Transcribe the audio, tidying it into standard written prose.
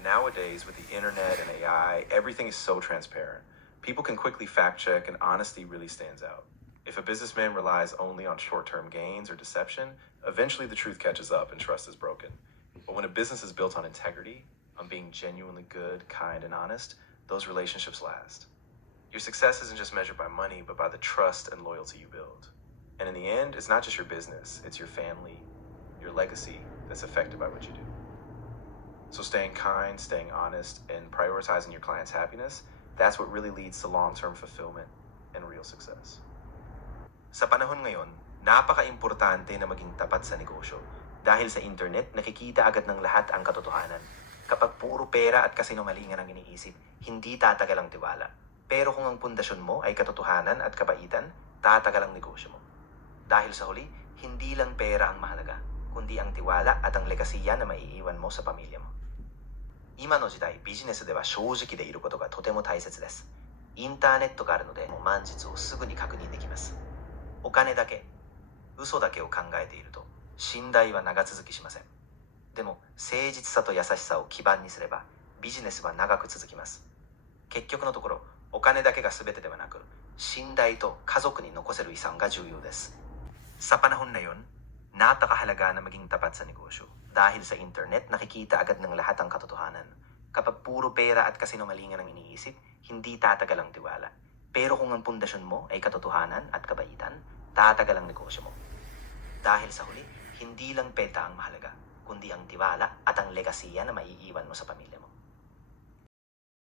And nowadays, with the internet and AI, everything is so transparent. People can quickly fact check, and honesty really stands out. If a businessman relies only on short term gains or deception, eventually the truth catches up and trust is broken. But when a business is built on integrity, on being genuinely good, kind, and honest, those relationships last. Your success isn't just measured by money, but by the trust and loyalty you build. And in the end, it's not just your business, it's your family, your legacy that's affected by what you do. So staying kind, staying honest, and prioritizing your client's happiness, that's what really leads to long-term fulfillment and real success. Sa panahon ngayon, napaka-importante na maging tapat sa negosyo. Dahil sa internet, nakikita agad ng lahat ang katotohanan. Kapag puro pera at kasinungalingan ang iniisip, hindi tatagal ang tiwala. Pero kung ang pundasyon mo ay katotohanan at kabaitan, tatagal ang negosyo mo. Dahil sa huli, hindi lang pera ang mahalaga, kundi ang tiwala at ang legasiya na maiiwan mo sa pamilya mo. 今の時代、ビジネスでは正直でいることがとても大切です。インターネットがあるので、満実をすぐに確認できます。お金だけ、嘘だけを考えていると、信頼は長続きしません。でも、誠実さと優しさを基盤にすれば、ビジネスは長く続きます。結局のところ、お金だけが全てではなく、信頼と家族に残せる遺産が重要です。Sa panahon na yon, napakahalaga na maging tapat sa negosyo. Dahil sa internet, nakikita agad ng lahat ang katotohanan. Kapag puro pera at kasinungalingan ang iniisip, hindi tatagal ang tiwala. Pero kung ang pundasyon mo ay katotohanan at kabaitan, tatagal ang negosyo mo. Dahil sa huli, hindi lang pera ang mahalaga, kundi ang tiwala at ang legasiya na maiiwan mo sa pamilya mo.